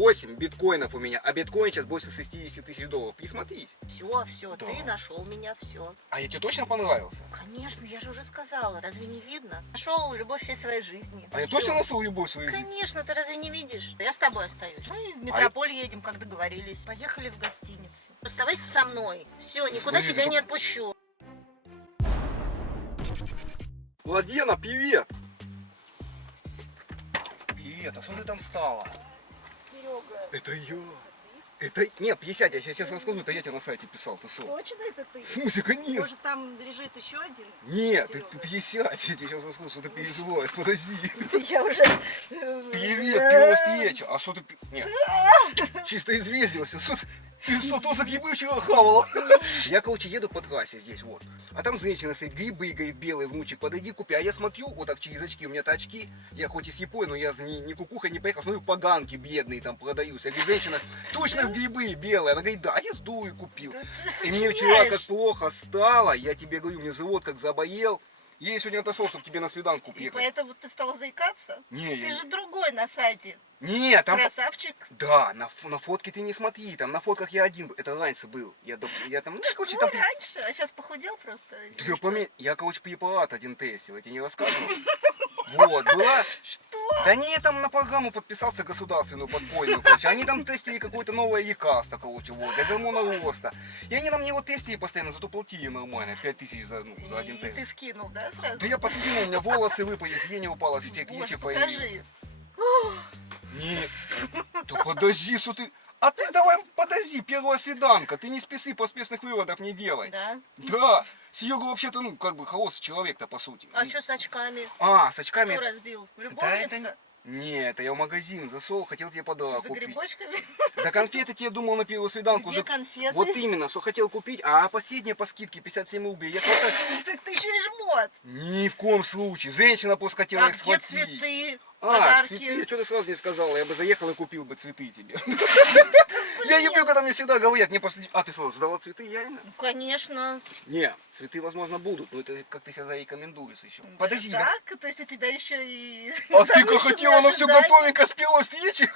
8 биткоинов у меня, а биткоин сейчас больше 60 тысяч долларов. Присмотрись. Все, Да. ты нашел меня, все. А я тебе точно понравился? Конечно, я же уже сказала, разве не видно? Нашел любовь всей своей жизни. А я Всё. точно нашел любовь в своей жизни? Конечно, ты разве не видишь? Я с тобой остаюсь. Мы в метрополь едем, как договорились. Поехали в гостиницу. Оставайся со мной. Все, никуда Подожди, тебя ты не отпущу. Владена, привет! Привет, а что ты там встала? Серега, Это я. Это... Нет, 50, я сейчас расскажу, это я тебе на сайте писал, ты что? точно это ты? В смысле, конечно? Может, там лежит еще один? Нет, Серега. ты 50, я тебе сейчас расскажу, что ты переживаешь, подожди. Я уже... Привет, пила встреча. А что ты... Нет, чисто известился. Ты что, тоже грибы вчера хавала? Я, короче, еду по трассе здесь, вот. А там женщина стоит, грибы, говорит, белый внучек, подойди, купи. А я смотрю, вот так через очки, у меня-то очки. Я хоть и слепой, но я не кукуха, не поехал. Смотрю, поганки бедные там продаются. Я говорю, женщина, точно грибы белые? Она говорит, да, я сдую купил. И мне вчера как плохо стало, я тебе говорю, мне живот как заболел. Я сегодня отошел, чтобы тебе на свиданку И приехать. поэтому ты стал заикаться? Не, Ты я... же другой на сайте. Не, там... Красавчик. Да, на фотке ты не смотри, там на фотках я один, это раньше был. Я там, ну, короче, Ну, там... раньше, а сейчас похудел просто. Да или я, что? я, короче, препарат один тестил, я тебе не рассказывал? Вот, была... Что? Да не, там на программу подписался государственную подпольную, короче. Они там тестили какое-то новое лекарство, короче, вот, для гормона роста. И они на мне вот тестили постоянно, зато платили нормально, 5000 за один И тест. ты скинул, да, сразу? Да я подскинул, у меня волосы выпали, зрение упало, эффект Боже, речи покажи. появился. Нет, да подожди, что ты... А ты давай, подожди, первая свиданка, ты не спеси, поспешных выводов не делай. Да? Да, Серега вообще-то, ну, как бы, хороший человек-то, по сути. А что с очками? А, с очками... Кто разбил? Да Любовница? это... Нет, я в магазин зашел, хотел тебе подарок За купить. грибочками? Да конфеты тебе думал на первую свиданку. Где конфеты? Вот именно, что хотел купить, а последняя по скидке 57 рублей. Я просто... Так ты еще и жмот. Ни в коем случае. Женщина просто хотела А их где схватить. цветы? А, Подарки? цветы, что ты сразу не сказала? Я бы заехал и купил бы цветы тебе. Я люблю, когда мне всегда говорят, мне после... А ты что, сдала цветы, реально? Ну, конечно. Не, цветы, возможно, будут, но это как ты себя зарекомендуешь еще. Подожди, да? Так, то есть у тебя еще и... А ты как завышенные хотела на все ожидания. готовенько с первой встречи?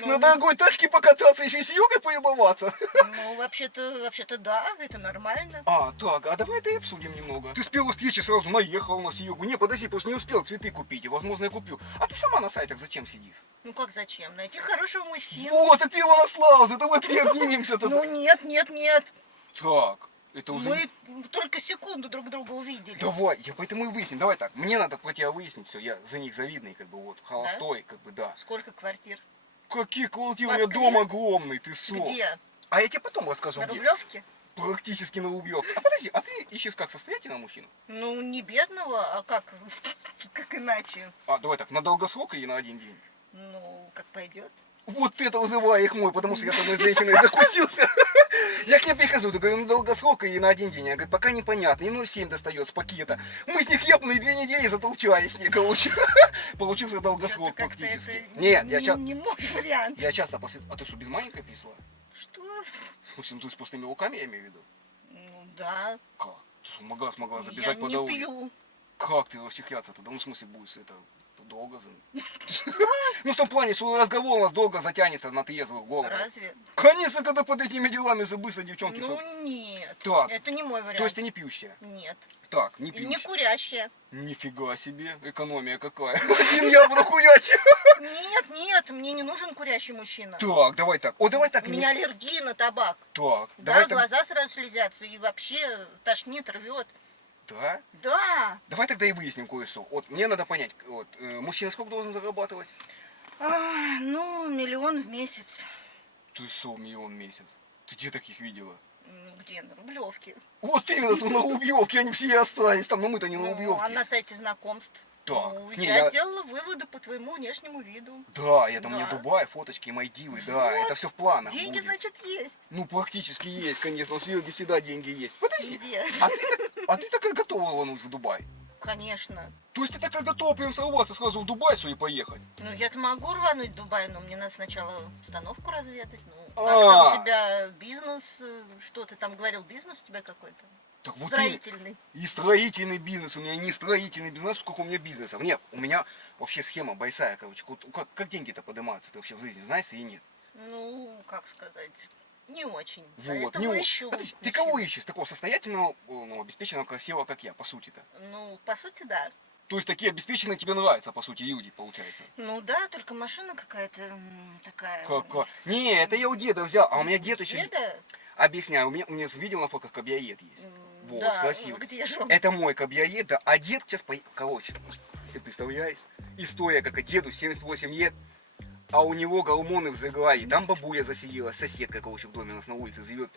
Ну, На дорогой тачке покататься, еще и с Югой поебоваться. Ну, вообще-то да, это нормально. А, так, а давай это и обсудим немного. Ты с первой встречи сразу наехал на Серегу. Не, подожди, просто не успел цветы купить, и, возможно, я куплю. А ты сама на сайтах зачем сидишь? Ну как зачем? Найти хорошего мужчину. Вот, а ты его наслал, за давай приобнимемся тогда. Ну нет. Так, это уже... Мы только секунду друг друга увидели. Давай, я поэтому и выясним. Давай так, мне надо про тебя выяснить все. Я за них завидный, как бы, вот, холостой, как бы, да. Сколько квартир? Каких квартир? В У меня Москве? дом огромный, ты со? Где? А я тебе потом расскажу, На где. Рублевке? Практически на Рублевке. А подожди, а ты ищешь как состоятельного мужчину? Ну, не бедного, а как? Как иначе? А, давай так, на долгосрок или на один день? Ну, как пойдет. Вот это вызывает мой, потому что я с одной женщиной закусился. Я к ней прихожу, говорю, на долгосрок и на один день. Я говорю, пока непонятно, и 0,7 достает с пакета. Мы с них ебнули 2 недели, затолчались с ней, короче. Получился долгосрок Что-то как-то практически. это Нет, не мой вариант. я часто после... А ты что, без маленькой писала? Что? В смысле, ну ты с пустыми руками, я имею в виду? Ну, да. Как? Ты что, смогла Я забежать по не дороге? пью. Как ты расчихаться тогда? Ну, в смысле, будешь это долго за... Ну, в том плане, что разговор у нас долго затянется на трезвую голову. Разве? Конечно, когда под этими делами забыстро девчонки... Ну, нет. Так. Это не мой вариант. То есть ты не пьющая? Нет. Так, не И пьющая. не курящая. Нифига себе, экономия какая. Один я буду хуячий. Нет, мне не нужен курящий мужчина. Так, давай так. О, давай так. У меня аллергия на табак. Так, Да, давай так. глаза сразу слезятся и вообще тошнит, рвет. Да? Да. Давай тогда и выясним кое-что. Вот мне надо понять, вот, мужчина сколько должен зарабатывать? Ну, 1 миллион в месяц. Ты что, миллион в месяц? Ты где таких видела? Где? На Рублевке. Вот именно, что на Рублевке они все остались там, но мы-то не на Ну, а Рублевке. на сайте знакомств. Так, Ну, не, я я- сделала выводы по твоему внешнему виду. Да, я там, мне Да. Дубай, фоточки, Мальдивы, да, Вот. это все в планах Деньги, будет. значит, есть. Ну, практически есть, конечно, у Сереги всегда деньги есть. Подожди, Где? а ты такая готова рвануть в Дубай? Конечно. То есть ты такая готова прям сорваться сразу в Дубай все и поехать? Ну, я-то могу рвануть в Дубай, но мне надо сначала установку разведать. Ну, как А. там у тебя бизнес? Что ты там говорил, бизнес у тебя какой-то? Так вот Строительный. и строительный бизнес. У меня не строительный бизнес, сколько у меня бизнесов. Нет, у меня вообще схема большая, короче. Вот как деньги-то поднимаются? Ты вообще в жизни знаешь или нет? Ну, как сказать, не очень. Вот, Поэтому ищу. Ты кого ищешь? Такого состоятельного, ну, обеспеченного, красивого, как я, по сути-то. Ну, по сути, да. То есть такие обеспеченные тебе нравятся, по сути, люди, получается. Ну да, только машина какая-то такая. Не, это я у деда взял, а у меня дед еще... Деда? Объясняю, у меня видел на фотках кабриолет есть. Вот, Да, красивый. ну где же он? Это мой кабриолет, да, а дед сейчас короче, ты представляешь? История, как и деду, 78 лет, а у него гормоны взыграли. Там бабуля засиделась, соседка, короче, в доме у нас на улице живет.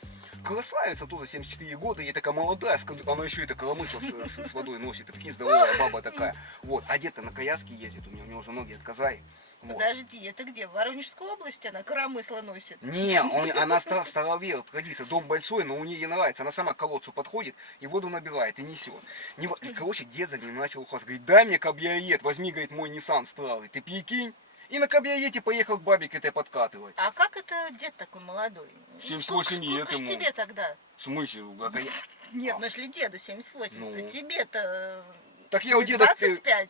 Красавица тоже 74 года, ей такая молодая, она еще и такая коромысла с водой носит, и прикинь, здоровая баба такая. Вот, а дед-то на коляске ездит, у него уже ноги отказали. Вот. Подожди, это где? В Воронежской области она коромысло носит? Не, она старовер, традиция, дом большой, но у нее нравится. Она сама к колодцу подходит и воду набирает и несет. И, короче, дед за ним начал ухаживать. Говорит, дай мне кабриолет, возьми, говорит, мой Nissan старый, ты прикинь. И на кабриолете поехал к бабе к этой подкатывать. А как это дед такой молодой? 78 лет сколько ж ему. тебе тогда? В смысле? Нет, ну если деду 78, Ну. то тебе-то Так я у деда... 25.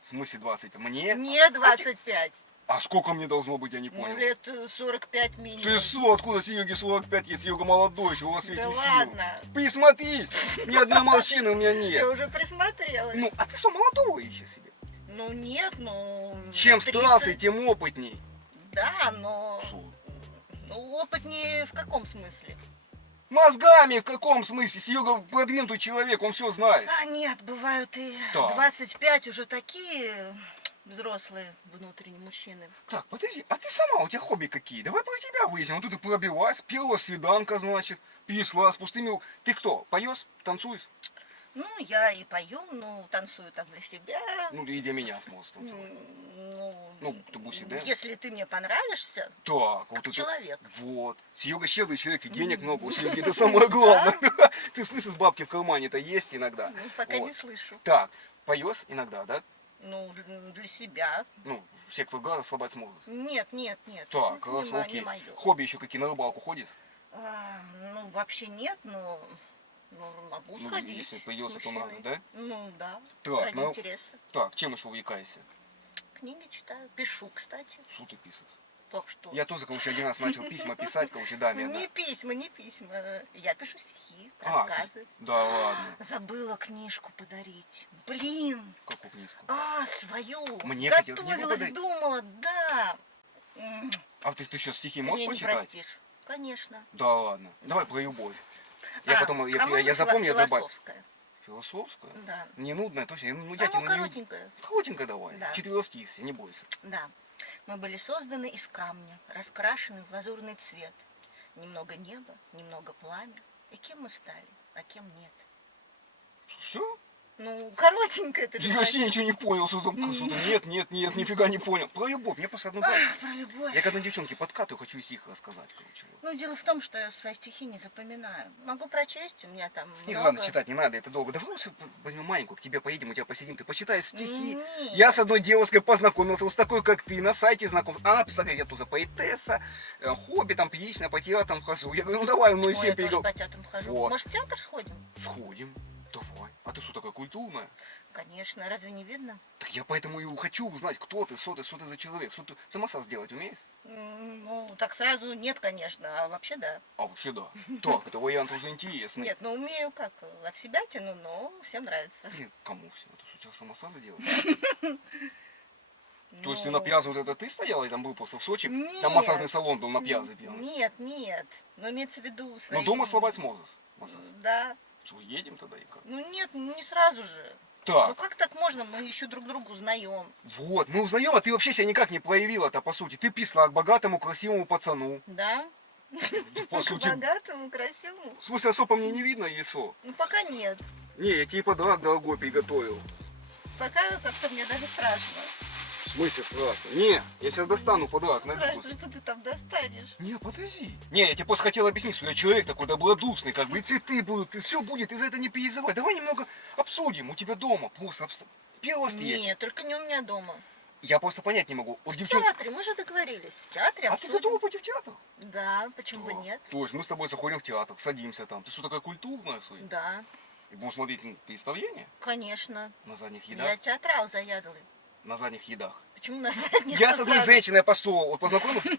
В смысле 20? Мне? Не 25. А сколько мне должно быть, я не Ну, понял. лет 45 минимум. Ты что, откуда Сереге 45 есть? Серега молодой еще, у вас свете Да сил. ладно. Присмотрись, ни одной морщины у меня нет. Я уже присмотрелась. Ну, а ты что, молодого ищешь себе? Ну нет, ну... Чем 30. старше, тем опытней. Да, но... Фу. Ну, опытнее в каком смысле? Мозгами в каком смысле? Серега продвинутый человек, он все знает. А нет, бывают и Так. 25 уже такие взрослые внутренние мужчины. Так, подожди, а ты сама, у тебя хобби какие? Давай про тебя выясним. Вот тут ты пробилась, первая свиданка, значит, перешла с пустыми... Ты кто, поешь, танцуешь? Ну, я и пою, ну, танцую там для себя. Ну, и для меня сможешь танцевать. Ну, ты буси, да? Если ты мне понравишься, Так, вот как это... человек. Вот. Серега щедрый человек, и денег много. У Сереги это самое главное. Ты слышишь, бабки в кармане-то есть иногда. Ну, пока Вот. не слышу. Так, поешь иногда, да? Ну, для себя. Ну, сектор глаза слабать сможет. Нет, нет, нет. Так, не, хорошо, не окей. мое. Хобби еще какие, на рыбалку ходишь? Ну, вообще нет, но могу Ну, сходить. если с появился, то надо, мужчиной. да? Ну, да. Так, Ради ну- интереса. Так, чем еще увлекаешься? Книги читаю. Пишу, кстати. Что ты писаешь? Только что. Я тоже, короче, один раз начал письма писать, короче, даме одна. Не письма, не письма. Я пишу стихи, А, рассказы. да ладно. Забыла книжку подарить. Блин. Какую книжку? Свою. Мне хотел книгу Готовилась, подарить? думала, да. А ты что, стихи Ты можешь меня не почитать? простишь. Конечно. Да ладно. Давай про любовь. Я потом, а я можно запомню, я добавлю. философская? Философская? Да. Не нудная, точно. Ну, я Оно тебе коротенькое. коротенько давай. Да. 4 стихи, не бойся. Да. Мы были созданы из камня, раскрашены в лазурный цвет. Немного неба, немного пламя. И кем мы стали, а кем нет. Все? Ну, коротенько это. Я вообще ничего не понял, что там, нет, нифига не понял. Про любовь, мне просто одну бабу. Про любовь. Я к одной девчонке подкатываю, хочу из их рассказать, короче. Вот. Ну, дело в том, что я свои стихи не запоминаю. Могу прочесть, у меня там Их много. ладно, читать не надо, это долго. Давай лучше возьмем маленькую, к тебе поедем, у тебя посидим, ты почитаешь стихи. Нет. Я с одной девушкой познакомился, вот с такой, как ты, на сайте знакомился. Она писала, я тоже поэтесса, хобби, там, прилично, по театрам хожу. Я говорю, ну давай, ну и Ой, всем я тоже перейдем. по театрам хожу. Вот. Может, в театр сходим? Сходим, давай. А ты что, такая культурная? Конечно, разве не видно? Так я поэтому и хочу узнать, кто ты, что ты за человек. Что ты массаж делать умеешь? Ну, так сразу нет, конечно, а вообще да. А вообще да. Так, это вариант уже интересный. Нет, ну умею как, от себя тяну, но всем нравится. Блин, кому все? Это что, часто массажи делать? Ну, То есть ты на пляже вот это ты стояла и там был просто в Сочи? Нет. Там массажный салон был на пляже пьяный. Нет, нет. Но имеется в виду свои... Но дома слабать сможешь массаж. Да. Что, едем тогда и как? Ну нет, ну не сразу же. Ну Так, как так можно? Мы еще друг друга узнаем. вот, мы узнаем, а ты вообще себя никак не проявила-то, по сути. Ты писала к богатому, красивому пацану. Да? По К сути, богатому, красивому. в смысле, особо мне не видно, Есо. Ну пока нет. Не, я тебе подарок дорогой приготовил. Пока как-то мне даже страшно. В смысле страшно? Не, я сейчас достану подарок. Страшно, что ты там достанешь. Не, подожди. Не, я тебе просто хотел объяснить, что я человек такой добродушный, как бы и цветы будут, и все будет, и за это не переживай. Давай немного обсудим у тебя дома, просто первого встречи. Нет, только не у меня дома. Я просто понять не могу. Вот В девчонки... театре, мы же договорились. В театре А ты обсудим. готова пойти в театр? Да, почему бы нет? То есть мы с тобой заходим в театр, садимся там. Ты что, такая культурная, Суй? Да, И будем смотреть представление конечно. на задних Я едах? театрал заядлый. На задних едах. Почему на задних? Я с одной женщиной вот познакомился,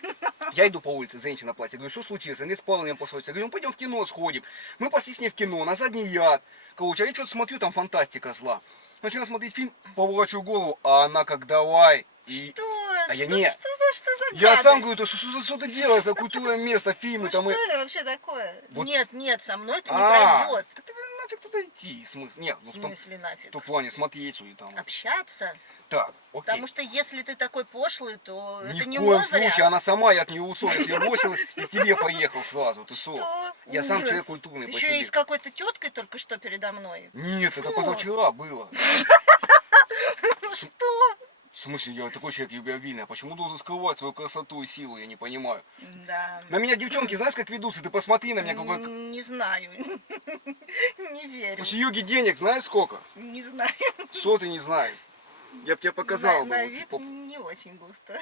я иду по улице, женщина платит, говорю, что случилось? Она говорит, спала мне поссориться. Я говорю, ну пойдем в кино сходим. Мы пошли с ней в кино, на задний яд. Короче, а я что-то смотрю, там фантастика зла. Начинаю смотреть фильм, поворачиваю голову, а она как давай. И... Что? А я что, не. что за Я гадость? сам говорю, ты что ты делаешь, за культурное место, фильмы Ну там что и... это вообще такое? Вот. Нет, со мной это не А, пройдет. так ты нафиг туда идти, смысл? Нет, ну В в том, смысле нафиг? в плане смотреть и там. Общаться? Так, окей. Потому что если ты такой пошлый, то Ни это в не коем мой вариант. случае, она сама, я от нее усолился, я бросил и к тебе поехал сразу, ты что? Что? Я сам Ужас. человек культурный Ты по еще себе. и с какой-то теткой только что передо мной. Нет, это Фу. позавчера было. Что? В смысле, я такой человек любвеобильный, а почему должен скрывать свою красоту и силу, я не понимаю. Да. На меня девчонки, знаешь, как ведутся, ты посмотри на меня, какой... Не знаю. Не верю. После йоги денег знаешь сколько? Не знаю. Что ты не знаешь? Я бы тебе показал. На бы, вид вот, не очень густо.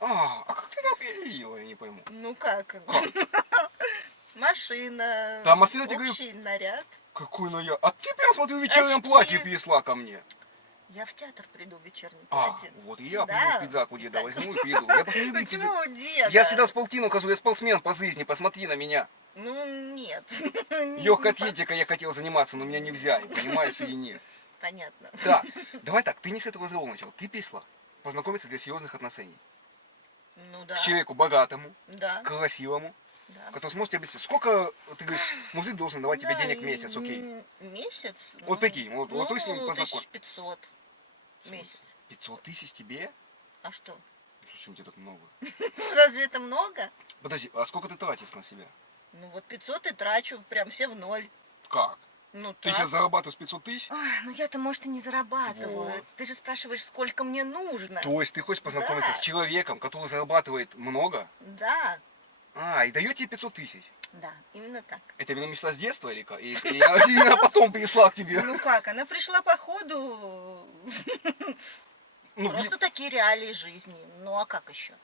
а как ты определила, я не пойму. Ну как? Машина. Да, машина, я тебе говорю. Общий наряд. Какой ну я? А ты прям смотрю в вечернем Очки. платье пересла ко мне. Я в театр приду в вечернем А, платье. вот и я Да. приду в пиджак у деда, Так. возьму и приду. Я посмотрю, Почему у деда? я всегда с полтину хожу, я спортсмен по жизни, посмотри на меня. Ну, нет. Легкой атлетикой я хотел заниматься, но меня не взяли, понимаешь, или нет. Понятно. Да, давай так, ты не с этого разговора начал, ты пересла. Познакомиться для серьезных отношений. Ну да. К человеку богатому, Да. красивому, Да. который сможет тебя обеспечить. Сколько, ты говоришь, мужик должен давать тебе Да, денег в месяц, окей? Месяц? Вот прикинь, вот ты с ним познаком- 1500 месяц. 500 тысяч тебе? А что? Зачем тебе так много? Разве это много? Подожди, а сколько ты тратишь на себя? Ну вот 500 и трачу прям все в ноль. Как? Ну Ты так. сейчас зарабатываешь 500 тысяч? Ой, ну я-то, может, и не зарабатываю. Вот. Ты же спрашиваешь, сколько мне нужно. То есть ты хочешь познакомиться Да. с человеком, который зарабатывает много, Да, и дает тебе 500 тысяч? да, именно так. Это именно мечта с детства или как? Или она потом пришла к тебе? Ну как, она пришла по ходу. Ну, Просто такие реалии жизни. Ну а как еще?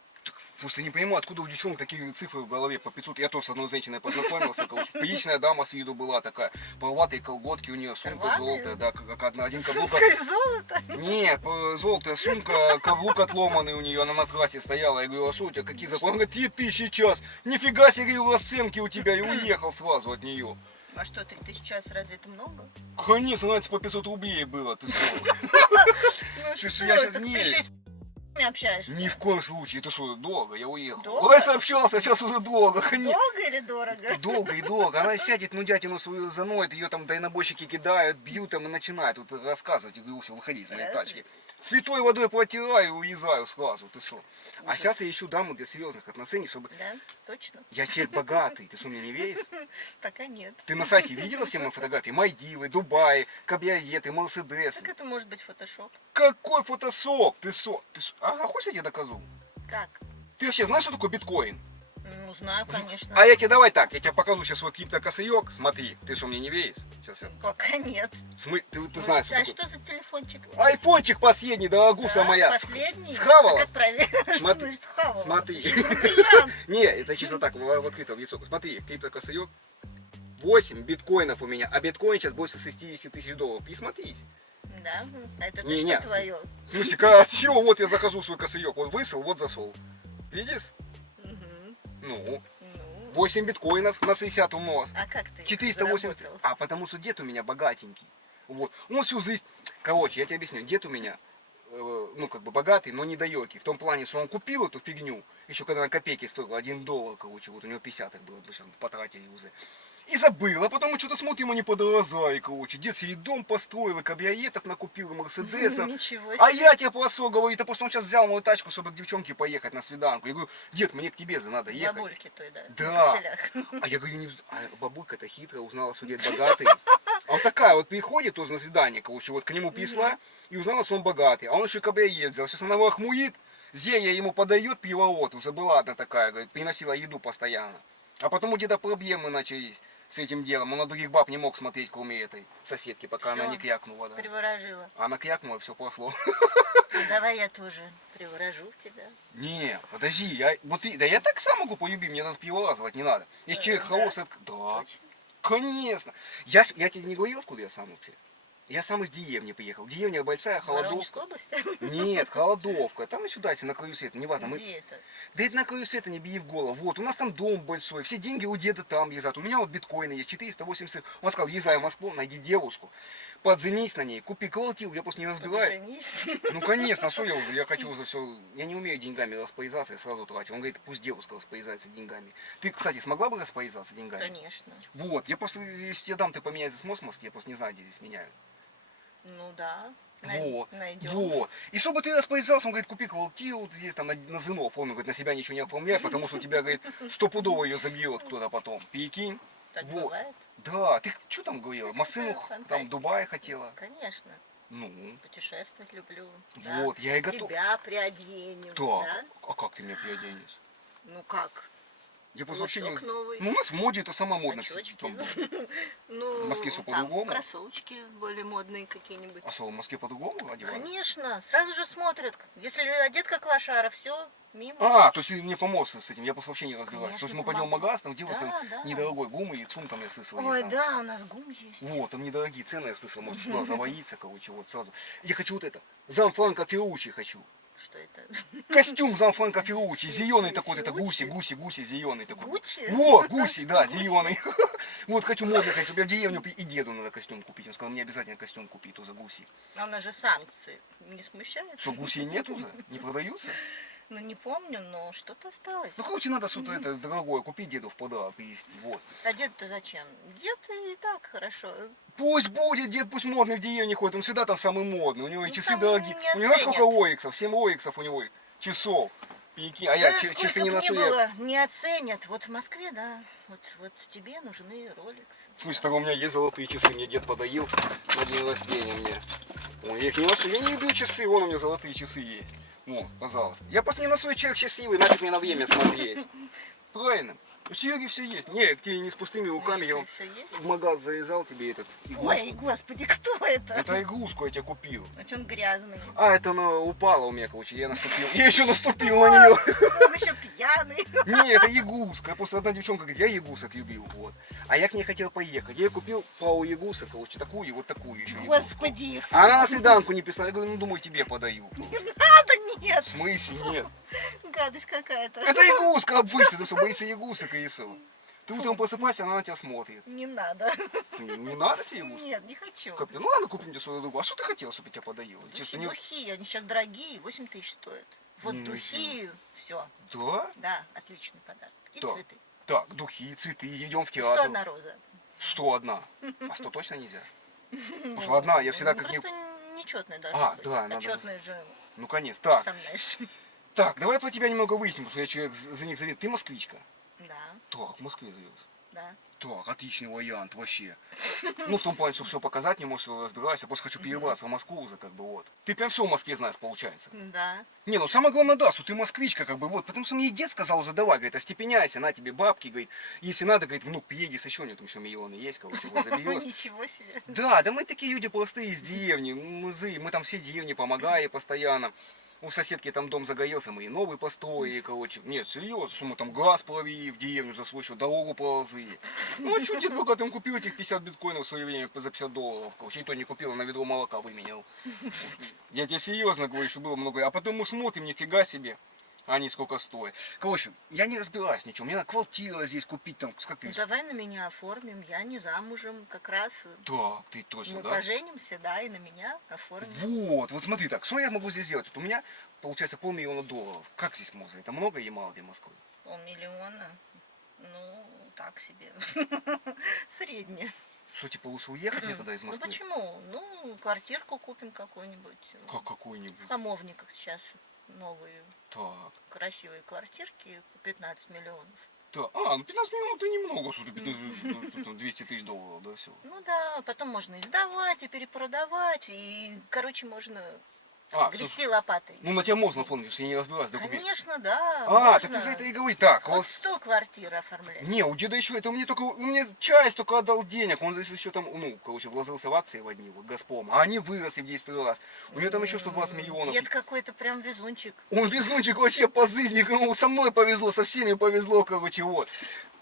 просто не понимаю, откуда у девчонок такие цифры в голове по 500. Я тоже с одной женщиной познакомился, короче. Приличная дама с виду была такая. Половатые колготки у нее, сумка Рваные? золотая, да, как один каблук. Сумка из золота? Нет, золотая сумка, каблук отломанный у нее, она на трассе стояла. Я говорю, а что у тебя какие заплаты? Она говорит, 3000 час. Нифига себе, говорю, расценки у тебя. И уехал сразу от нее. А что, 3000 час, разве это много? Конечно, раньше по 500 рублей было, ты что? Ну Ты что, что, я щас так не- ты еще и с общаешься. Ни в коем случае, это что, долго, я уехал. Долго? Раньше общался, а сейчас уже долго, конечно. Долго или дорого? Долго и долго. Она сядет, ну дятину свою заноет, ее там дальнобойщики кидают, бьют там и начинают тут рассказывать. Я говорю, все, выходи из моей Разве? тачки. Святой водой протираю и уезжаю сразу, ты что? А Ужас. сейчас я ищу даму для серьезных отношений, чтобы... Да, точно? Я человек богатый, ты что, мне не веришь? Пока нет. Ты на сайте видела все мои фотографии? Мальдивы, Дубай, кабриолеты, Мерседесы. Как это может быть фотошоп? Какой фотосоп? Ты что? А хочешь я тебе докажу? Как? Ты вообще знаешь, что такое биткоин? Ну, знаю, конечно. А я тебе давай так, я тебе покажу сейчас свой криптокосырек. Смотри, ты что, мне не веришь? Сейчас я... Пока нет. Ты знаешь, А что такое? что за телефончик? Айфончик последний, дорогуса Да, моя. Последний? Схавала? А как проверить? Что Смотри, значит схавала? смотри. Бриллиант. Не, это чисто так, в открытом лицо. Смотри, криптокосырек. 8 биткоинов у меня, а биткоин сейчас больше 60 тысяч долларов. Присмотрись. Да, это Не, точно не. твое. В смысле, как, чего? Вот я захожу свой косырек. Вот высыл, вот засол. Видишь? Мгм. Ну, Ну, 8 биткоинов на 60 умножь. а как ты их 480. заработал? А, потому что дед у меня богатенький. Вот. Он всю жизнь... Короче, я тебе объясню. Дед у меня, ну, как бы богатый, но недалекий. В том плане, что он купил эту фигню, еще когда на копейки стоила $1, короче, вот у него 50 их было, мы сейчас потратили уже. И забыл, а потом мы что-то смотрим, они подорожали, короче. Дед себе и дом построил, и кабриолетов накупил, и мерседесов. Ничего А себе. я тебе просто говорю, это просто он сейчас взял мою тачку, чтобы к девчонке поехать на свиданку. Я говорю, дед, мне к тебе надо ехать. Бабульки той, да? Да. На костылях. А я говорю, а бабулька-то хитрая, узнала, что дед богатый. А он такая вот приходит тоже на свидание, короче, вот к нему пришла и узнала, что он богатый. А он еще кабриолет взял. Сейчас она его охмурит, зелье ему подает, пиво вот. Уже была одна такая, говорит, приносила еду постоянно. А потом у деда проблемы начались с этим делом. Он на других баб не мог смотреть, кроме этой соседки, пока она Всё, не крякнула. Да. приворожила. Она крякнула, все пошло. А давай я тоже приворожу тебя. Не, подожди, да я так сам могу полюбить, мне даже пивола звать не надо. Если человек Да. хороший, да, Точно? конечно. Я тебе не говорил, откуда я сам вообще? Я сам из деревни приехал. Деревня большая, Воронежской холодовка. области? Нет, холодовка. Там и сюда, если на краю света, неважно. Мы... Где это? Да это на краю света, не бери в голову. Вот, у нас там дом большой, все деньги у деда там лежат. У меня вот биткоины есть, 480. Он сказал, езжай в Москву, найди девушку, подзенись на ней, купи квартиру, я просто не разбираю. Женись. Ну, конечно, что я хочу уже все, я не умею деньгами распоряжаться, я сразу трачу. Он говорит, пусть девушка распоряжается деньгами. Ты, кстати, смогла бы распоряжаться деньгами? Конечно. Вот, я просто, если я дам, ты поменяешь здесь в Москве, я просто не знаю, где здесь меняют. Ну да. Вот, Найдем. вот. И чтобы ты распоряжался, он говорит, купи квартиру, вот здесь там на жену оформи, говорит, на себя ничего не оформляй, потому что у тебя, говорит, стопудово ее забьет кто-то потом. Перекинь. Так Вот. бывает? Да, ты что там говорила? Это Машину фантастика. там Дубай хотела. Конечно. Ну, Путешествовать люблю. вот, я и готов. Тебя приоденем. Так, Да? а как ты меня приоденешь? Ну как? Я просто вообще не... Лучок новый. Ну, у нас в моде это самое модное. Очечки. Там было. Ну, В Москве всё там по-другому? кроссовочки более модные какие-нибудь. А что, в Москве по-другому одевают? Конечно, сразу же смотрят. Если одет как лошара, все, мимо. А, то есть ты мне поможешь с этим, я просто вообще не разбираюсь. Конечно, То есть мы пойдем в помогу. магаз, там где Да, да. недорогой гумы и ЦУМ там я слышал. Ой, есть там. да, у нас гум есть. Вот, там недорогие цены, я слышал, может туда завоиться, короче, вот сразу. Я хочу вот это, зам Франко Ферруччи хочу. Что это? Костюм зам Франко Ферруччи, зеленый такой, это Ферруччи? гуси, зеленый такой. Гуччи? Во, гуси, да, Гуси. зеленый. Вот хочу модно, хочу, чтобы я в деревню и деду надо костюм купить. Он сказал, мне обязательно костюм купить, то за гуси. А у нас же санкции. Не смущает? Что, гусей нет уже? Не продаются? Ну, не помню, но что-то осталось. Ну, короче, надо что-то это дорогое купить, деду в подарок привезти, вот. А дед-то зачем? Дед и так хорошо. Пусть будет, дед пусть модный в деревне ходит, он всегда там самый модный, у него и Ну, часы там дорогие. не У него сколько оценят. оиксов, 7 оиксов у него часов. Прикинь, а я Да, часы сколько не б ношу, ни я... было, не оценят. Вот в Москве, да, вот тебе нужны роликсы. В смысле, так у меня есть золотые часы, мне дед подарил на день рождения мне. Ой, я их не ношу, я не люблю часы, вон у меня золотые часы есть. Вот, пожалуйста. Я просто не на свой человек счастливый, нафиг мне на время смотреть. Правильно. У Сереги все есть. Не, тебе не с пустыми руками, я Все есть? в магаз завязал тебе этот игрушку. Ой, господи, кто это? Это игрушку я тебе купил. А че он грязный? А, это она упала у меня, короче, я наступил. Я еще наступил на нее. Он еще пьяный. Не, это ягуска. Я просто одна девчонка говорит, я ягусок любил. Вот. А я к ней хотел поехать. Я ей купил пару ягусок, короче, такую и вот такую еще ягуску. Господи. А она на свиданку не писала. Я говорю, ну думаю, тебе подаю. Надо, нет. В смысле нет? Гадость какая-то. Это ягуска обычно, ты что, боишься ягусок и все. Ты утром просыпайся, она на тебя смотрит. Не надо. Не надо тебе ягуску? Нет, не хочу. Капли. Ну ладно, купим тебе свою другую. А что ты хотела, чтобы я тебя подоила? Честно, не... Духи, они сейчас дорогие, 8 тысяч стоят. Вот Ничего. духи, все. Да? Да, отличный подарок. И Да. цветы. Так, духи, цветы, идем в 100 театр. одна роза. 101. А 100 точно нельзя? Потому что одна, я всегда как не... Просто нечетная должна А, быть. да, надо- Четная же, Ну, конец. Так, сам знаешь. так, давай про тебя немного выясним, потому что я человек за них завет. Ты москвичка? Да, Так, в Москве живешь. да. Так, отличный вариант, вообще. Ну, в том плане, что все показать не можешь, разбирайся. Я просто хочу перебраться в Москву уже, как бы, вот. Ты прям все в Москве знаешь, получается. Да. Не, ну самое главное, да, что ты москвичка, как бы, вот. Потому что мне дед сказал уже, давай, говорит, остепеняйся, на тебе бабки, говорит. Если надо, говорит, внук, приедешь еще, у него там еще миллионы есть, короче, вот заберешь. Ничего себе. Да, да мы такие люди простые из деревни, мы там все деревни помогали постоянно. У соседки там дом загорелся, мы и новый построили, короче. Нет, серьезно, что мы там газ провели в деревню за свой счет, дорогу положили. Ну а что дед богатый, он купил этих 50 биткоинов в свое время за $50, короче, и то не купил, а на ведро молока выменял. Я тебе серьезно говорю, что было много. А потом мы смотрим, нифига себе, они сколько стоят. Короче, я не разбираюсь ничего, мне надо квартиру здесь купить, там, как ты... Ну, давай на меня оформим, я не замужем, как раз Так, ты точно, мы да? поженимся, да, и на меня оформим. Вот смотри так, что я могу здесь сделать? Вот у меня получается $500 000. Как здесь можно? Это много или мало для Москвы? 500 000, ну, так себе. Среднее. Что, типа лучше уехать мне тогда из Ну Москвы? почему? Ну, квартирку купим какую-нибудь. Как В какую-нибудь? Хамовниках сейчас новые Так, красивые квартирки по 15 миллионов. так. А, ну 15 миллионов это немного, что 200 тысяч долларов, да, все. Ну да, потом можно и сдавать, и перепродавать, и, короче, можно А, Грести лопатой. ну на тебя можно оформить, если я не разбираюсь в документах. Конечно, да. А, так можно. ты за это и говори. Так, Хоть вот. 100 квартир оформлять. Не, у деда еще это, у меня часть только отдал денег, он здесь еще там, ну, короче, вложился в акции в одни, вот, Газпром, а они выросли в 10 раз. У него там еще 120 миллионов. Дед какой-то прям везунчик. Он везунчик вообще по жизни, ему со мной повезло, со всеми повезло, короче, вот.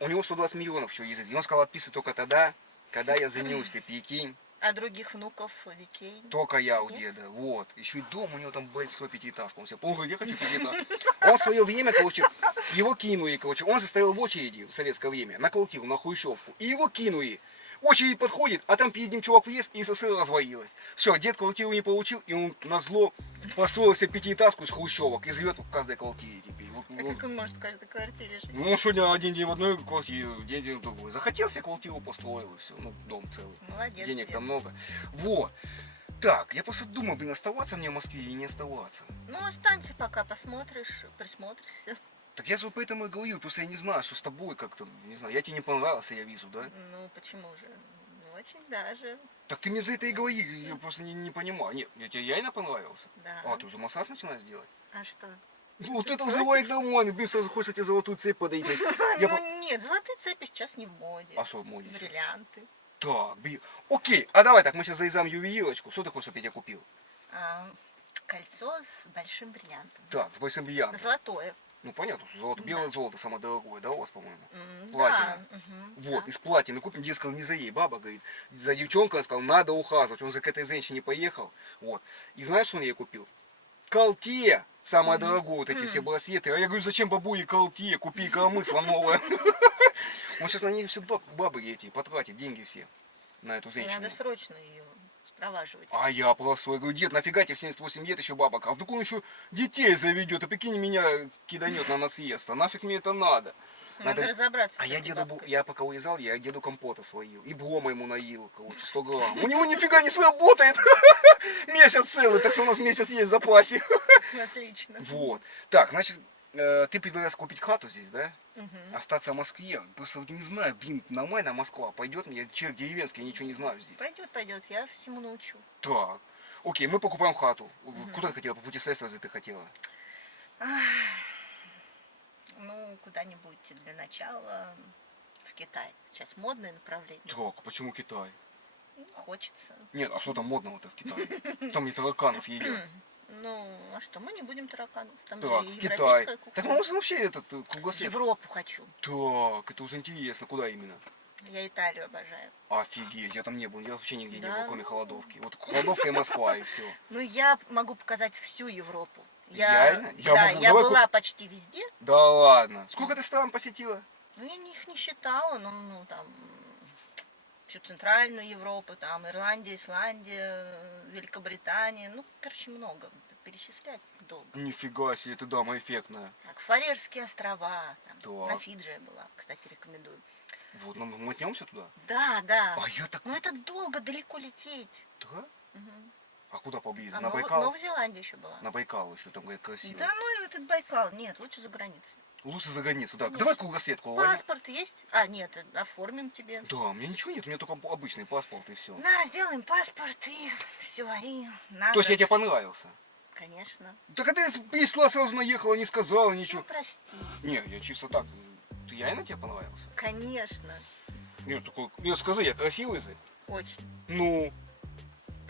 У него 120 миллионов еще есть. И он сказал, отписывай только тогда, когда я женюсь, ты прикинь. А других внуков, детей? Только я у Нет? деда, вот. Еще и дом у него там большой пятиэтажка. Он говорит, я хочу пятиэтажку. Он в свое время, короче, его кинули, короче. Он состоял в очереди в советское время, наколотил на Хрущевку. И его кинули. Очередь подходит, а там перед ним чувак влез, и СССР развалилась. Все, дед квартиру не получил, и он назло построил себе пятиэтажку из хрущевок и живет в каждой квартире теперь. А как он может в каждой квартире жить? Ну, он сегодня один день в одной квартире, день в другой. Захотел себе квартиру, построил, и все. Ну, дом целый. Молодец. Денег дед. там много. Вот. Так, я просто думаю, блин, оставаться мне в Москве или не оставаться. Ну, останься пока, посмотришь, присмотришься. Так я вот поэтому и говорю, просто я не знаю, что с тобой как-то, не знаю, я тебе не понравился, я вижу, да? Ну, почему же? Ну, очень даже, Так ты мне за это и говори, я просто не понимаю. Нет, я тебе реально понравился. да. А, ты уже массаж начинаешь делать? А что? Ну, вот Ты это против? вызывает нормально, блин, сразу хочется тебе золотую цепь подойти. Я по- Ну, нет, золотые цепи сейчас не в моде. А что в моде сейчас? Бриллианты. Так, блин. Окей, а давай так, мы сейчас заезжаем ювелирочку. Что такое, чтобы я тебе купил? А, кольцо с большим бриллиантом. Так, с большим бриллиантом. Золотое. Ну, понятно, что золото, белое золото самое дорогое, да, у вас, по-моему? Да. Платина. мгм, Вот, да. из платины купим, дед сказал, не за ей, баба говорит, за девчонкой, он сказал, надо ухаживать, он за к этой женщине поехал, вот. И знаешь, что он ей купил? Калтье, самое дорогое, вот эти все браслеты. А я говорю, зачем бабуе Калтье, купи коромысло новое. Он сейчас на ней все бабы эти потратит, деньги все на эту женщину. Надо срочно ее спроваживать. А я просто говорю, дед, нафига тебе в 78 лет еще бабок? А вдруг он еще детей заведет, а прикинь, меня киданет на насъезд, а нафиг мне это надо? Надо разобраться А с я этой деду, бабкой. я пока уезжал, я деду компота сварил. И брома ему наил, короче, 100 грамм. У него нифига не сработает. Месяц целый, так что у нас месяц есть в запасе. Отлично. Вот. Так, значит, ты предлагаешь купить хату здесь, да? Мгм. Остаться в Москве. Просто вот не знаю, блин, нормально Москва пойдет мне. Я человек деревенский, я ничего не знаю здесь. Пойдет, пойдет, я всему научу. Так. Окей, мы покупаем хату. Куда ты хотела? По путешествию ты хотела? Ну, куда-нибудь для начала в Китай. Сейчас модное направление. Так, почему Китай? Ну, хочется. Нет, а что там модного-то в Китае? Там не тараканов едят. Ну, а что, мы не будем тараканов. Там Так, же в Китай. европейская кухня. Так мы можем вообще этот В кругосвет. Европу хочу. Так, это уже интересно. Куда именно? Я Италию обожаю. Офигеть, я там не был, я вообще нигде не Да, был, кроме ну. холодовки. Вот холодовка и Москва, и все. Ну, я могу показать всю Европу. Реально? Я Да, могу- я давай была почти везде. Да ладно. Сколько ты стран посетила? Ну, я их не считала, ну, там, всю Центральную Европу, там, Ирландия, Исландия, Великобритания, ну, короче, много. Перечислять долго. Нифига себе, ты дама эффектная. Так, Фарерские острова, там, Так. на Фиджи я была, кстати, рекомендую. Вот, ну, мы мотнемся туда? Да, да. А я так... Но это долго, далеко лететь. Да? Мгм. А куда поближе? А На Нов- Байкал? Новая Зеландия еще была. На Байкал еще, там, говорят, красиво. Да ну и этот Байкал, нет, лучше за границей. Лучше за границу, так. Конечно. Давай кругосветку ловим. Паспорт есть? А, нет, оформим тебе. Да, у меня ничего нет, у меня только обычный паспорт и все. На, сделаем паспорт и все, и на То есть я год. тебе понравился? Конечно. Так а ты пришла, сразу наехала, не сказала Ну, ничего. прости. Не, я чисто так. Ты реально тебе понравился? Конечно. Нет, такой, я скажи, я красивый же? Очень. Ну,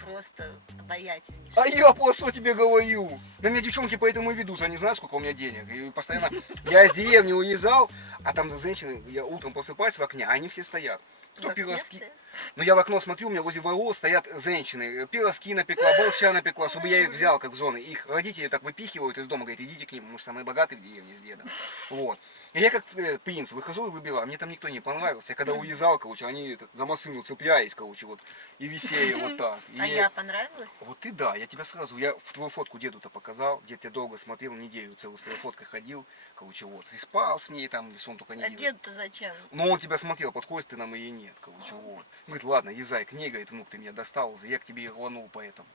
Просто обаятельнейший. а я просто тебе говорю. На меня девчонки поэтому и ведутся, они знают, сколько у меня денег. И постоянно, я из деревни уезжал, а там за женщины, я утром просыпаюсь в окне, а они все стоят. Кто В окне пирожки? стоят? Ну я в окно смотрю, у меня возле ворот стоят женщины. Пирожки напекла, борща напекла, чтобы я их взял как в зоны. Их родители так выпихивают из дома, говорят, идите к ним, мы же самые богатые в деревне с дедом. Вот. И я как принц выхожу и выбираю, мне там никто не понравился. Я когда уезжал, короче, они за машину цеплялись, короче, вот, и висели вот так. А И я понравилась? вот ты да, я тебя сразу, я в твою фотку деду-то показал, дед тебя долго смотрел, неделю целую с твоей фоткой ходил, короче, вот, и спал с ней там, если он только не А видел. деду-то зачем? Но он тебя смотрел, подходишь ты нам или нет, короче, вот. Говорит, ладно, езжай к ней, говорит, внук, ты меня достал, я к тебе и рванул поэтому.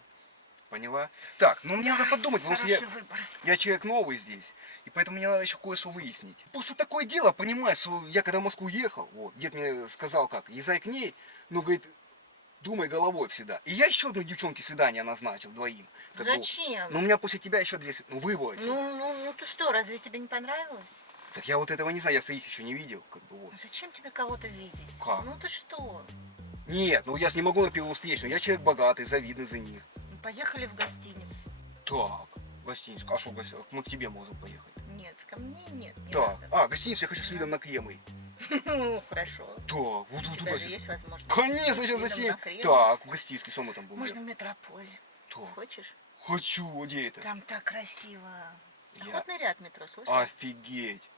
Поняла? Так, ну мне надо подумать, потому что Хороший выбор. я человек новый здесь, и поэтому мне надо еще кое-что выяснить. Просто такое дело, понимаешь, что я когда в Москву ехал, вот, дед мне сказал как, езжай к ней, ну, говорит, Думай головой всегда. И я еще одной девчонке свидание назначил, двоим. Как бы, Зачем? но у меня после тебя еще две, ну выбыло. Ну ты что, разве тебе не понравилось? Так я вот этого не знаю, я своих еще не видел, как бы вот. Зачем тебе кого-то видеть? Как? Ну ты что? Нет, ну я ж не могу на первую встречную, я человек богатый, завидный за них. Ну, поехали в гостиницу. Так, гостиницу, а что гостиницу? Мы к тебе можем поехать. Нет, ко мне нет, не Так, надо. гостиницу я хочу с видом на Кремль. Ну, хорошо. Так, вот У тебя туда же же. есть возможность. Конечно, с сейчас видом засеем. на Кремль. Так, в гостинский, что мы там будем Можно в делать? метрополь. Так, Хочешь? хочу, где это? Там так красиво. Я- Охотный ряд метро, слышишь? Офигеть.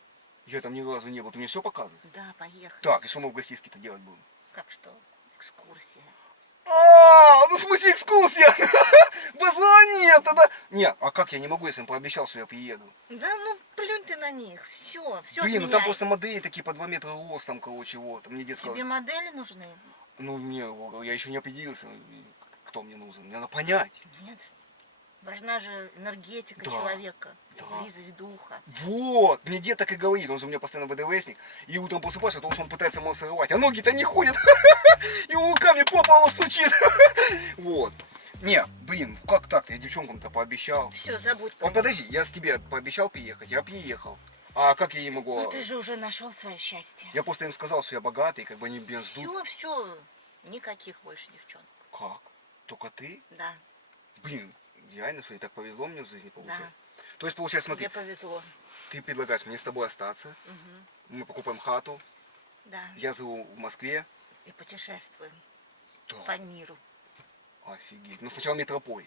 Я там ни разу не был, ты мне все показываешь? Да, поехали. Так, и что мы в гостинске-то делать будем? Как что? Экскурсия. Ну в смысле экскурсия? Базара нет, тогда... Нет, а как я не могу, если я пообещал, что я приеду? Да ну плюнь ты на них. Все Блин, ну там просто модели такие по 2 метра ростом, короче, вот. Мне дед сказал, Тебе модели нужны? ну мне, я еще не определился, кто мне нужен. Мне надо понять. Нет. Важна же энергетика Да, человека, да. близость духа. Вот, мне дед так и говорит, он же у меня постоянно ВДВСник, и утром просыпается, потому что он пытается мной сорвать, а ноги-то не ходят, и он руками по полу стучит. Вот. Не, блин, как так-то, я девчонкам-то пообещал. Все, забудь. про О, них. подожди, я с тебе пообещал приехать, я приехал. А как я ей могу... Ну ты же уже нашел свое счастье. Я просто им сказал, что я богатый, как бы они меня ждут. Все, никаких больше девчонок. Как? Только ты? Да, Блин, реально, что и так повезло мне в жизни да. получается. То есть, получается, смотри, Тебе повезло. ты предлагаешь мне с тобой остаться, Мгм. мы покупаем хату, Да. я живу в Москве. И путешествуем Да. по миру. Офигеть. Ну сначала метрополь.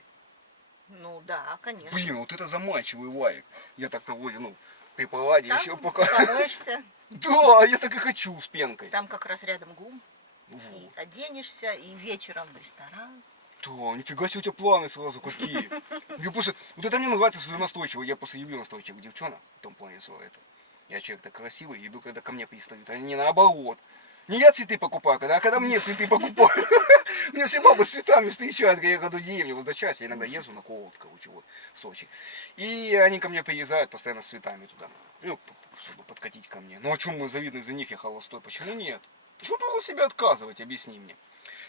Ну да, конечно. Блин, вот это заманчивый лайк. Я так-то вроде, ну, при проводе Там еще пока. помоешься, Да, я так и хочу с пенкой. там как раз рядом ГУМ. И Вот. оденешься, и вечером в ресторан. Да, нифига себе у тебя планы сразу какие. Я просто, вот это мне нравится, что ты настойчивый. Я просто люблю настойчивых девчонок в том плане, что это. Я человек так красивый, и иду, когда ко мне пристают, а не наоборот. Не я цветы покупаю, а когда мне цветы покупаю. Мне все бабы с цветами встречают, когда я году в деревню возвращаюсь, я иногда езжу на Колот, короче, вот, в Сочи. И они ко мне приезжают постоянно с цветами туда, ну, чтобы подкатить ко мне. Ну, о чем мы завидны за них, я холостой, почему нет? Почему ты должен себя отказывать, объясни мне.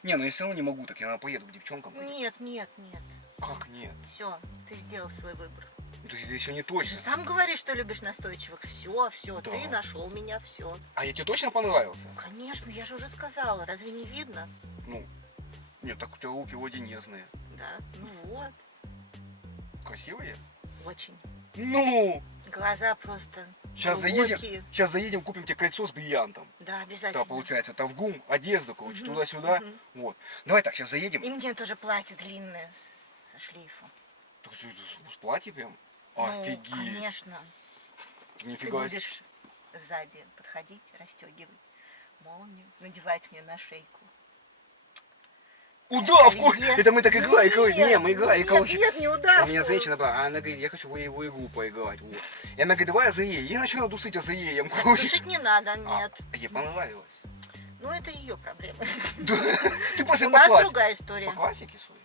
Не, ну я все равно не могу, так я наверное, поеду к девчонкам. Нет, нет, нет. Как нет? Все, ты сделал свой выбор. Да это еще не Ты же точно. сам говоришь, что любишь настойчивых. Все, Да. ты нашел меня, все. А я тебе точно понравился? Конечно, я же уже сказала, разве не видно? Ну, нет, так у тебя руки вроде нежные. Да, ну вот, Красивые? очень. Ну, Глаза просто сейчас глубокие. заедем, купим тебе кольцо с бриллиантом. Да, обязательно. Да, получается, это в ГУМ, одежду, короче, Мгм, туда-сюда. мгм. Вот. Давай так, сейчас заедем. И мне тоже платье длинное со шлейфом. Так, с платье прям? Ну, Офигеть. конечно. Ты Нифига себе. будешь сзади подходить, расстегивать молнию, надевать мне на шейку. Удавку! Нет, Это мы так играли, короче. Не, нет, мы играли, нет, короче. Нет, не У удавку. меня женщина была, а она говорит, я хочу в его игру поиграть. Вот. И она говорит, давай Азаей. Я начала душить Азаеем, Так короче. душить не надо, нет. Ей понравилось. Ну, это ее проблема. Да. Ты после У по нас классике. другая история. По классике, сори.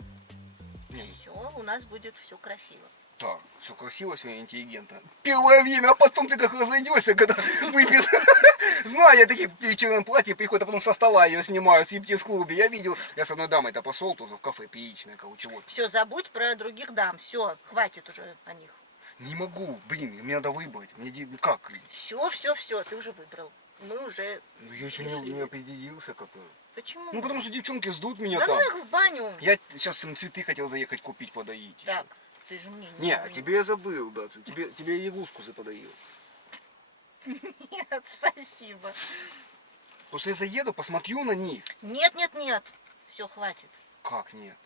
Не, ну, Все, у нас будет все красиво. да, все красиво, все интеллигентно. Первое время, а потом ты как разойдешься, когда выпьет. Знаю, я такие в вечернем платье приходят, а потом со стола ее снимают в стриптиз-клубе. Я видел, я с одной дамой-то пошел тоже в кафе певичное, короче, вот. Все, забудь про других дам. Все, хватит уже о них. Не могу, блин, мне надо выбрать. Мне ну как? Все, ты уже выбрал. Мы уже... Ну, я еще Если- не определился как-то. Почему? Ну потому что девчонки ждут меня Да там. ну их в баню. Я сейчас им цветы хотел заехать купить, подоить. Так, ты же мне Не, говорил. тебе я забыл, да. Тебе я ягуску заподарил. Нет, спасибо. После заеду, посмотрю на них. Нет. Все, хватит. Как нет?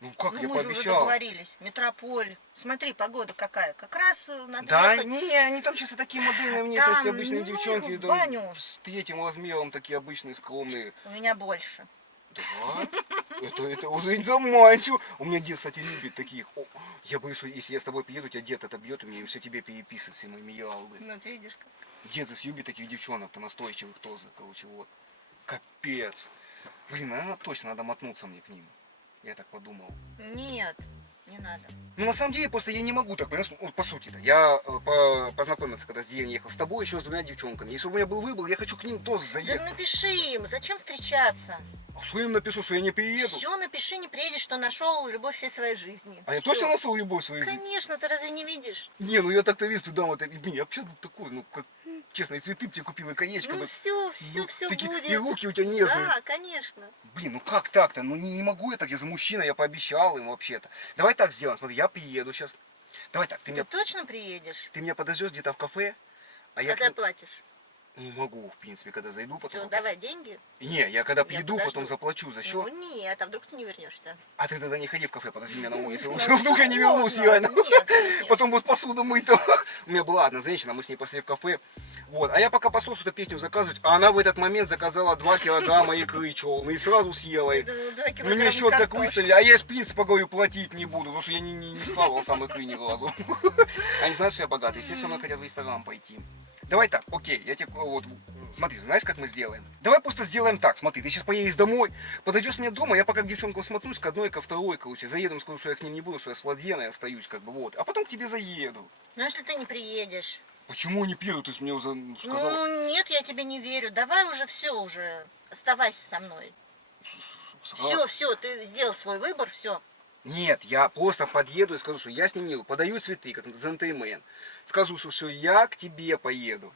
Ну как, Ну я мы же уже пообещал. договорились. Метрополь. Смотри, погода какая. Как раз надо Да ехать. не, они там чисто такие модельные внешности, Там, обычные ну, девчонки. в да, баню. с третьим размером, такие обычные, скромные. У меня больше. Да? Это уже заманчиво. У меня дед, кстати, любит таких. О, я боюсь, что если я с тобой приеду, тебя дед отобьет, и мне все тебе переписывать, все мои ялды. Ну, вот видишь как. Дед здесь любит таких девчонок-то настойчивых тоже, короче, вот. Капец. Блин, точно надо мотнуться мне к ним. Я так подумал. Нет. не надо. Ну, на самом деле, просто я не могу так, понимаешь, вот, по сути-то. Я познакомился, когда с деревни ехал с тобой, еще с двумя девчонками. Если бы у меня был выбор, я хочу к ним тоже Да заехать. напиши им, зачем встречаться? А что я им напишу, что я не приеду? Все, напиши, не приедешь, что нашел любовь всей своей жизни. А я Всё. точно нашел любовь в своей жизни? Конечно, ты разве не видишь? Не, ну я так-то вижу, ты дам это. Блин, я вообще такой, ну, как, честно, и цветы б тебе купил, и колечко. Ну бы. все, Ну, все такие- будет. И руки у тебя нежные. Да, конечно. Блин, ну как так-то? Ну не могу я так, я за мужчина, я пообещал им вообще-то. Давай так сделаем, смотри, я приеду сейчас. Давай так, Ты точно приедешь? ты меня подождешь где-то в кафе, а я... Когда платишь? Ну, могу, в принципе, когда зайду, потом... Что, давай деньги? Не, я когда приеду, подожду. потом заплачу за счет. Ну нет, а вдруг ты не вернешься? А ты тогда не ходи в кафе, подожди меня на улице. Ну, Вдруг я не ладно. вернусь, реально. Нет, нет. Потом будет посуду мыть там. У меня была одна женщина, мы с ней пошли в кафе. Вот. А я пока послал что-то песню заказывать, а она в этот момент заказала 2 килограмма икры черной и сразу съела их. 2 килограмма Мне счет так картошки. выставили, а я из принципа говорю, платить не буду, потому что я не схавал сам икры ни разу. Они знают, что я богатый, естественно, хотят в ресторан пойти. Давай так, окей, я тебе вот, смотри, знаешь, как мы сделаем? Давай просто сделаем так, смотри, ты сейчас поедешь домой, подойдешь мне дома, я пока к девчонкам смотнусь, к одной, ко второй, короче, заеду, им скажу, что я к ним не буду, что я с Владьеной остаюсь, как бы, вот, а потом к тебе заеду. Ну если ты не приедешь? Почему они приедут, ты мне уже сказал? Ну нет, я тебе не верю. Давай уже все уже. Оставайся со мной. Все, ты сделал свой выбор, все. Нет, я просто подъеду и скажу, что я с ним не буду. Подаю цветы, как джентльмен. Скажу, что я к тебе поеду.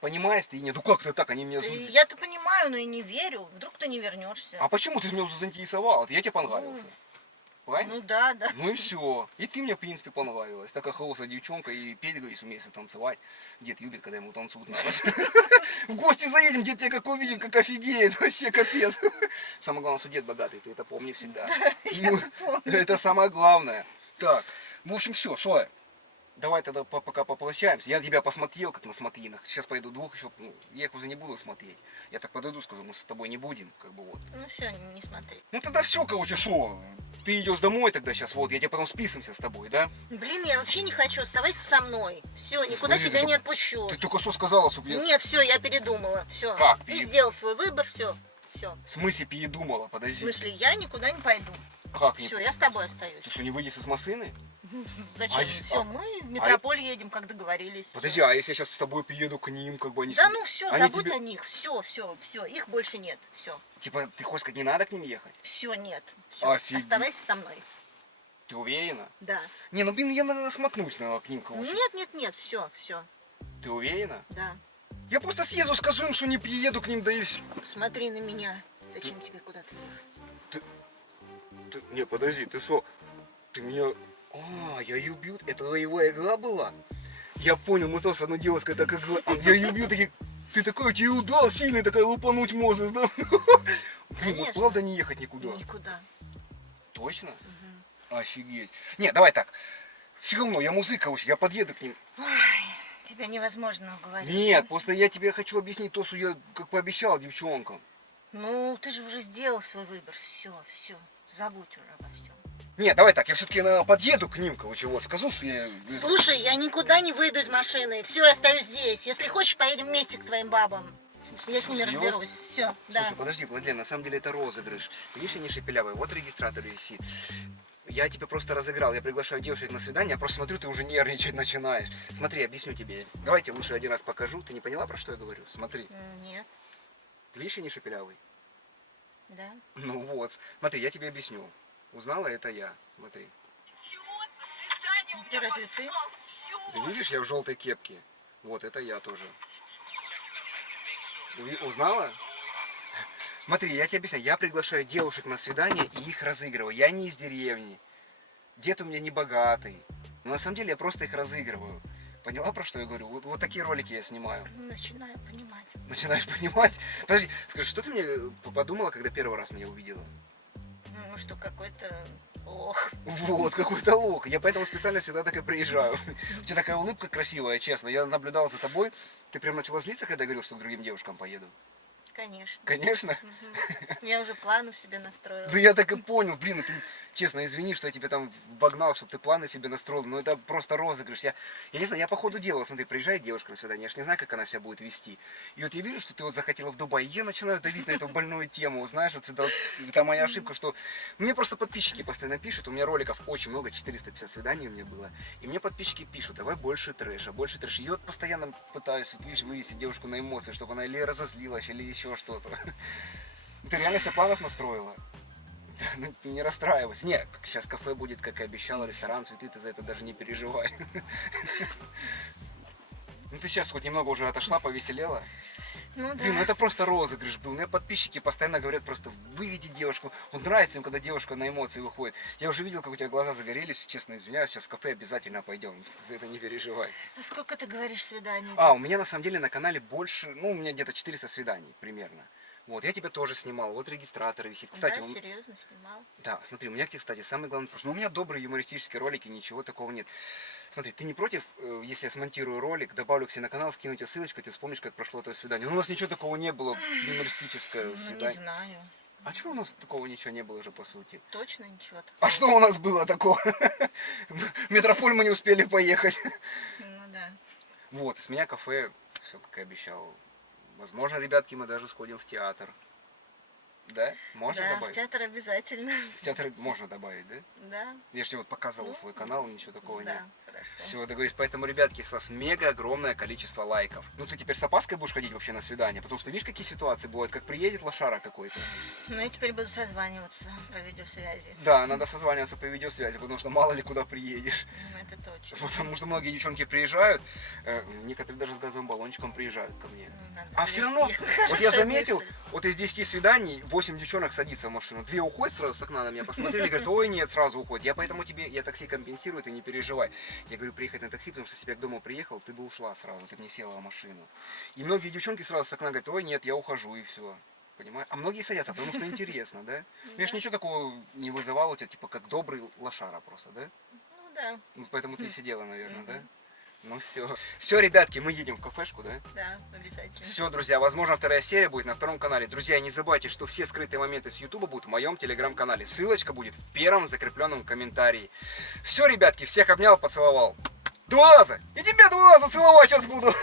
Понимаешь ты? Нет, ну как-то так, они меня... Я-то понимаю, но и не верю. Вдруг ты не вернешься. А почему ты меня уже заинтересовал? Я тебе понравился. Правильно? Ну да, да. Ну и все. И ты мне, в принципе, понравилась. Такая хорошая девчонка, и Петя, говорит, умеет танцевать. Дед любит, когда ему танцуют надо. В гости заедем, дед тебя как увидит, как офигеет. Вообще капец. Самое главное, что дед богатый, ты это помни всегда. Ну, это самое главное. Так, в общем, все, Соя. Давай тогда пока попрощаемся. Я тебя посмотрел, как на смотринах. Сейчас поеду двух еще. Ну, я их уже не буду смотреть. Я так подойду, скажу, мы с тобой не будем. Как бы вот. Ну все, не смотри. Ну тогда все, короче, что? Ты идешь домой тогда сейчас, вот, я тебе потом списываемся с тобой, да? Блин, я вообще не хочу. Оставайся со мной. Все, никуда Подожди, тебя ты не отпущу. Ты только что сказала, чтобы я... Нет, все, я передумала. Все. Как Ты перед- сделал свой выбор, все. Все. В смысле передумала? В Подожди. смысле, я никуда не пойду. Как не... Все, я с тобой остаюсь. Ты что, не выйдешь из машины? Зачем? А если- Все, а- мы в метрополь едем, как договорились. Подожди, а если я сейчас с тобой приеду к ним, как бы они... Да себе- ну все, они забудь тебе- о них. Все, их больше нет. Все. Типа, ты хочешь сказать, не надо к ним ехать? Все, нет. Все. Офигеть. Оставайся со мной. Ты уверена? Да. Не, ну блин, я надо смотнусь, наверное, к ним, короче. Нет, все. Ты уверена? Да. Я просто съезду, скажу им, что не приеду к ним, да и все. Смотри на меня. Зачем тебе куда-то ехать? Не, подожди, ты что? Ты меня... А, я ее бью. Это твоя игра была? Я понял, мы тоже с одной девушкой так играли. Я ее бью, такие... Ты такой, тебе удар сильный, такая лупануть можешь, да? Блин, вот Конечно. правда не ехать никуда? Никуда. Точно? Офигеть. Не, давай так. Все равно, я музыка, короче, я подъеду к ним. Ой, тебя невозможно уговорить. Нет, просто я тебе хочу объяснить то, что я как пообещал девчонкам. Ну, ты же уже сделал свой выбор. Все. Забудь уже обо всем. Нет, давай так, я все-таки подъеду к ним, короче, вот, скажу, что я... Слушай, я никуда не выйду из машины. Все, я остаюсь здесь. Если хочешь, поедем вместе к твоим бабам. Я с ними Серьезно? разберусь. Все, да. Слушай, подожди, Владлен, на самом деле это розыгрыш. Видишь, они шепелявые, вот регистратор висит. Я тебя просто разыграл, я приглашаю девушек на свидание, я просто смотрю, ты уже нервничать начинаешь. Смотри, объясню тебе. Давайте лучше один раз покажу. Ты не поняла, про что я говорю? Смотри. Нет, Ты видишь, я не шепелявый? да. Ну вот, смотри, я тебе объясню. Узнала, это я. Смотри. Ты разве ты? Ты видишь, я в желтой кепке. Вот, это я тоже. Узнала? Смотри, я тебе объясняю. Я приглашаю девушек на свидание и их разыгрываю. Я не из деревни. Дед у меня не богатый. Но на самом деле я просто их разыгрываю. Поняла, про что я говорю? Вот такие ролики я снимаю. Начинаю понимать. Начинаешь понимать? Подожди, скажи, что ты мне подумала, когда первый раз меня увидела? Ну, что какой-то лох. Вот, какой-то лох. Я поэтому специально всегда так и приезжаю. У тебя такая улыбка красивая, честно. Я наблюдал за тобой. Ты прям начала злиться, когда я говорил, что к другим девушкам поеду? Конечно. Конечно. Мгм. Я уже планы себе настроила. Ну я так и понял, блин, ты честно извини, что я тебе там вогнал, чтобы ты планы себе настроил, но это просто розыгрыш. Я не знаю, я по ходу дела, смотри, приезжает девушка на свидание, я ж не знаю, как она себя будет вести. И вот я вижу, что ты вот захотела в Дубай, и я начинаю давить на эту больную тему, знаешь, вот это моя ошибка, что мне просто подписчики постоянно пишут, у меня роликов очень много, 450 свиданий у меня было, и мне подписчики пишут, давай больше трэша, больше трэша. И вот постоянно пытаюсь, вот видишь, вывести девушку на эмоции, чтобы она или разозлилась, или еще что-то. Ты реально себе планов настроила? Ну, не расстраивайся. Не, сейчас кафе будет, как и обещала, ресторан, цветы, ты за это даже не переживай. Ну ты сейчас хоть немного уже отошла, повеселела. Ну Блин, ну да. это просто розыгрыш был. У меня подписчики постоянно говорят просто, выведи девушку. Вот нравится им, когда девушка на эмоции выходит. Я уже видел, как у тебя глаза загорелись, честно извиняюсь, сейчас в кафе обязательно пойдем. Ты за это не переживай. А сколько ты говоришь свиданий? У меня на самом деле на канале больше, ну у меня где-то 400 свиданий примерно. Вот, я тебя тоже снимал, вот регистратор висит. Кстати, Да, серьезно снимал. да, смотри, у меня, кстати, самый главный вопрос. Ну, у меня добрые юмористические ролики, ничего такого нет. Смотри, ты не против, если я смонтирую ролик, добавлю к себе на канал, скину тебе ссылочку, ты вспомнишь, как прошло это свидание. Ну, у нас ничего такого не было, юмористическое Ну, не свидание. знаю. А что у нас такого ничего не было же, по сути? Точно ничего такого. А что у нас было такого? В метрополь мы не успели поехать. Ну да. Вот, с меня кафе, все как и обещал. Возможно, ребятки, мы даже сходим в театр. Да? Можно Да, в добавить? театр обязательно. В театр можно добавить, да? Да. Я же тебе вот показывал свой канал, ничего такого нет. Да, хорошо. Все, договорились. Поэтому, ребятки, с вас мега огромное количество лайков. Ну, ты теперь с опаской будешь ходить вообще на свидание? Потому что видишь, какие ситуации бывают, как приедет лошара какой-то. Ну, я теперь буду созваниваться по видеосвязи. Да, надо созваниваться по видеосвязи, потому что мало ли куда приедешь. Ну, это точно. Потому что многие девчонки приезжают, некоторые даже с газовым баллончиком приезжают ко мне. Ну, надо А все завести. равно, вот я Хорошая заметил, мысль. вот из 10 свиданий 8 девчонок садится в машину. 2 уходят сразу с окна на меня, посмотрели, говорят, ой, нет, сразу уходят. Я поэтому тебе, я такси компенсирую, ты не переживай. Я говорю, приехать на такси, потому что если бы я к дому приехал, ты бы ушла сразу, ты бы не села в машину. И многие девчонки сразу с окна говорят, ой, нет, я ухожу, и все. Понимаешь? А многие садятся, потому что интересно, да? Видишь, ничего такого не вызывало у тебя, типа, как добрый лошара просто, да? Ну, да. Ну, поэтому ты и сидела, наверное, да? Ну все. Все, ребятки, мы едем в кафешку, да? Да, обязательно. Все, друзья, возможно, вторая серия будет на втором канале. Друзья, не забывайте, что все скрытые моменты с Ютуба будут в моем телеграм-канале. Ссылочка будет в первом закрепленном комментарии. Все, ребятки, всех обнял, поцеловал. Два раза! И тебя 2 раза целовать сейчас буду!